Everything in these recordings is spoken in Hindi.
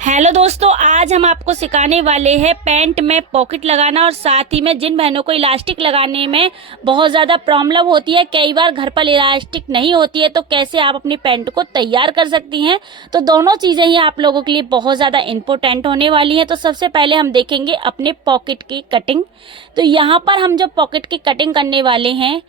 हेलो दोस्तों, आज हम आपको सिखाने वाले हैं पैंट में पॉकेट लगाना और साथ ही में जिन बहनों को इलास्टिक लगाने में बहुत ज़्यादा प्रॉब्लम होती है, कई बार घर पर इलास्टिक नहीं होती है, तो कैसे आप अपनी पैंट को तैयार कर सकती हैं। तो दोनों चीज़ें ही आप लोगों के लिए बहुत ज़्यादा इम्पोर्टेंट होने वाली हैं। तो सबसे पहले हम देखेंगे अपने पॉकेट की कटिंग। तो यहाँ पर हम जो पॉकेट की कटिंग करने वाले हैं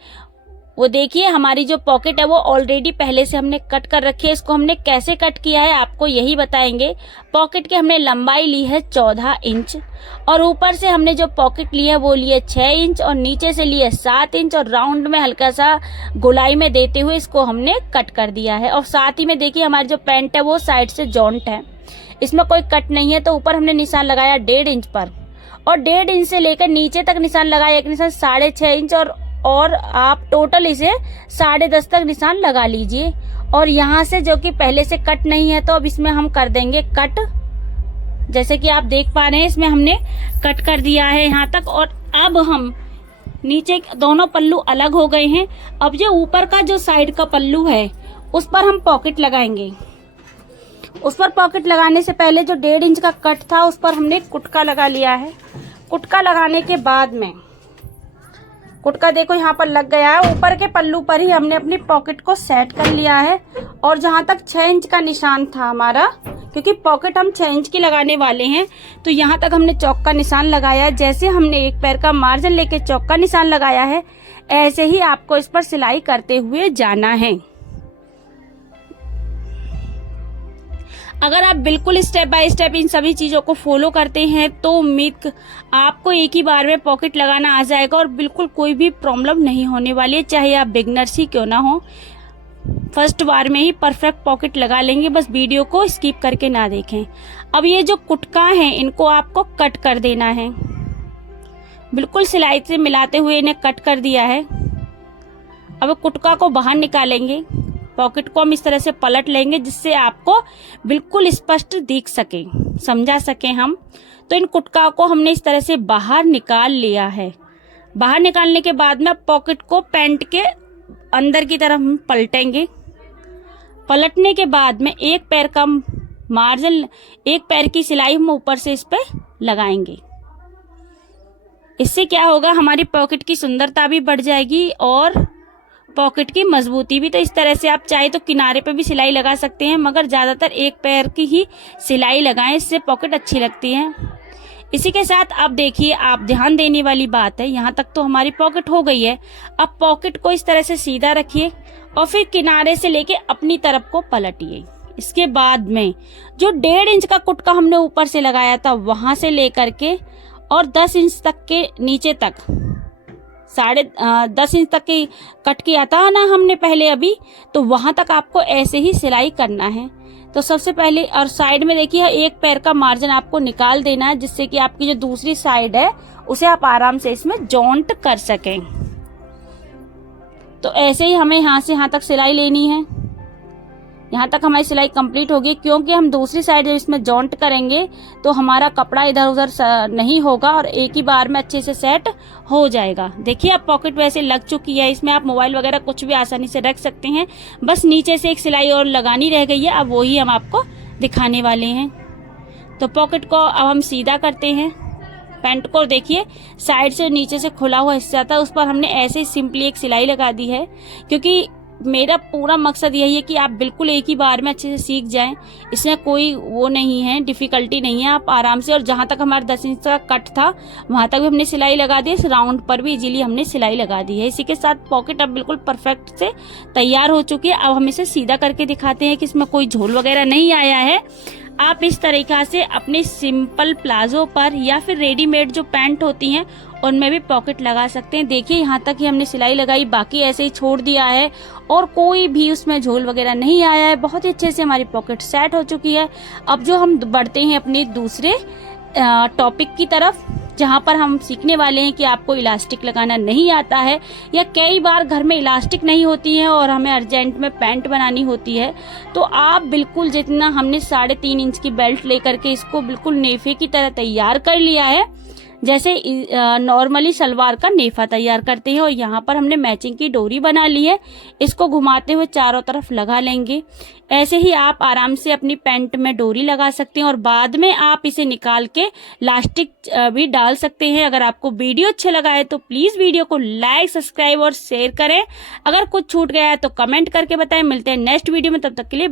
वो देखिए, हमारी जो पॉकेट है वो ऑलरेडी पहले से हमने कट कर रखी है। इसको हमने कैसे कट किया है आपको यही बताएंगे। पॉकेट की हमने लंबाई ली है 14 इंच और ऊपर से हमने जो पॉकेट ली है वो ली है 6 इंच और नीचे से ली है 7 इंच और राउंड में हल्का सा गोलाई में देते हुए इसको हमने कट कर दिया है। और साथ ही में देखिए, हमारी जो पैंट है वो साइड से जॉइंट है, इसमें कोई कट नहीं है। तो ऊपर हमने निशान लगाया 1.5 इंच पर और 1.5 इंच से लेकर नीचे तक निशान लगाया एक निशान 6.5 इंच और आप टोटल इसे 10.5 तक निशान लगा लीजिए। और यहाँ से जो कि पहले से कट नहीं है तो अब इसमें हम कर देंगे कट। जैसे कि आप देख पा रहे हैं, इसमें हमने कट कर दिया है यहाँ तक। और अब हम नीचे दोनों पल्लू अलग हो गए हैं। अब जो ऊपर का जो साइड का पल्लू है उस पर हम पॉकेट लगाएंगे। उस पर पॉकेट लगाने से पहले जो 1.5 इंच का कट था उस पर हमने कुटका लगा लिया है। कुटका लगाने के बाद में कुटका देखो यहाँ पर लग गया है। ऊपर के पल्लू पर ही हमने अपनी पॉकेट को सेट कर लिया है। और जहाँ तक 6 इंच का निशान था हमारा, क्योंकि पॉकेट हम 6 इंच की लगाने वाले हैं, तो यहाँ तक हमने चौक का निशान लगाया है। जैसे हमने एक पैर का मार्जिन लेके चौक का निशान लगाया है, ऐसे ही आपको इस पर सिलाई करते हुए जाना है। अगर आप बिल्कुल स्टेप बाय स्टेप इन सभी चीज़ों को फॉलो करते हैं तो उम्मीद आपको एक ही बार में पॉकेट लगाना आ जाएगा और बिल्कुल कोई भी प्रॉब्लम नहीं होने वाली है। चाहे आप बिगनर्स ही क्यों ना हो, फर्स्ट बार में ही परफेक्ट पॉकेट लगा लेंगे। बस वीडियो को स्किप करके ना देखें। अब ये जो कुटका है इनको आपको कट कर देना है। बिल्कुल सिलाई से मिलाते हुए इन्हें कट कर दिया है। अब कुटका को बाहर निकालेंगे। पॉकेट को हम इस तरह से पलट लेंगे जिससे आपको बिल्कुल स्पष्ट दिख सके, समझा सके हम। तो इन कुटका को हमने इस तरह से बाहर निकाल लिया है। बाहर निकालने के बाद में पॉकेट को पैंट के अंदर की तरफ हम पलटेंगे। पलटने के बाद में एक पैर का मार्जिन, एक पैर की सिलाई हम ऊपर से इस पे लगाएंगे। इससे क्या होगा, हमारी पॉकेट की सुंदरता भी बढ़ जाएगी और पॉकेट की मजबूती भी। तो इस तरह से आप चाहे तो किनारे पे भी सिलाई लगा सकते हैं, मगर ज़्यादातर एक पैर की ही सिलाई लगाएं, इससे पॉकेट अच्छी लगती है। इसी के साथ आप देखिए, आप ध्यान देने वाली बात है, यहाँ तक तो हमारी पॉकेट हो गई है। अब पॉकेट को इस तरह से सीधा रखिए और फिर किनारे से लेके अपनी तरफ को पलटिए। इसके बाद में जो 1.5 इंच का कुटका हमने ऊपर से लगाया था वहां से लेकर के और 10 इंच तक के नीचे तक, 10.5 इंच तक की कट किया था ना हमने पहले अभी, तो वहां तक आपको ऐसे ही सिलाई करना है। तो सबसे पहले और साइड में देखिए एक पैर का मार्जिन आपको निकाल देना है, जिससे कि आपकी जो दूसरी साइड है उसे आप आराम से इसमें जॉइंट कर सकें। तो ऐसे ही हमें यहाँ से यहाँ तक सिलाई लेनी है। यहाँ तक हमारी सिलाई कंप्लीट होगी, क्योंकि हम दूसरी साइड जब इसमें जॉइंट करेंगे तो हमारा कपड़ा इधर उधर नहीं होगा और एक ही बार में अच्छे से सेट हो जाएगा। देखिए, अब पॉकेट वैसे लग चुकी है। इसमें आप मोबाइल वगैरह कुछ भी आसानी से रख सकते हैं। बस नीचे से एक सिलाई और लगानी रह गई है, अब वही हम आपको दिखाने वाले हैं। तो पॉकेट को अब हम सीधा करते हैं। पैंट को देखिए, साइड से नीचे से खुला हुआ हिस्सा था, उस पर हमने ऐसे ही सिंपली एक सिलाई लगा दी है, क्योंकि मेरा पूरा मकसद यही है कि आप बिल्कुल एक ही बार में अच्छे से सीख जाएं। इसमें कोई वो नहीं है, डिफिकल्टी नहीं है, आप आराम से। और जहां तक हमारा 10 इंच का कट था वहां तक भी हमने सिलाई लगा दी, इस राउंड पर भी इजीली हमने सिलाई लगा दी है। इसी के साथ पॉकेट अब बिल्कुल परफेक्ट से तैयार हो चुकी है। अब हम इसे सीधा करके दिखाते हैं कि इसमें कोई झोल वगैरह नहीं आया है। आप इस तरीका से अपने सिंपल प्लाजो पर या फिर रेडीमेड जो पैंट होती हैं उनमें भी पॉकेट लगा सकते हैं। देखिए, यहाँ तक ही हमने सिलाई लगाई, बाकी ऐसे ही छोड़ दिया है और कोई भी उसमें झोल वगैरह नहीं आया है। बहुत ही अच्छे से हमारी पॉकेट सेट हो चुकी है। अब जो हम बढ़ते हैं अपने दूसरे टॉपिक की तरफ, जहाँ पर हम सीखने वाले हैं कि आपको इलास्टिक लगाना नहीं आता है या कई बार घर में इलास्टिक नहीं होती है और हमें अर्जेंट में पैंट बनानी होती है, तो आप बिल्कुल जितना हमने 3.5 इंच की बेल्ट लेकर के इसको बिल्कुल नेफे की तरह तैयार कर लिया है। जैसे नॉर्मली सलवार का नेफा तैयार करते हैं। और यहाँ पर हमने मैचिंग की डोरी बना ली है, इसको घुमाते हुए चारों तरफ लगा लेंगे। ऐसे ही आप आराम से अपनी पैंट में डोरी लगा सकते हैं और बाद में आप इसे निकाल के इलास्टिक भी डाल सकते हैं। अगर आपको वीडियो अच्छा लगा है तो प्लीज वीडियो को लाइक, सब्सक्राइब और शेयर करें। अगर कुछ छूट गया है तो कमेंट करके बताएं। मिलते हैं नेक्स्ट वीडियो में, तब तक के लिए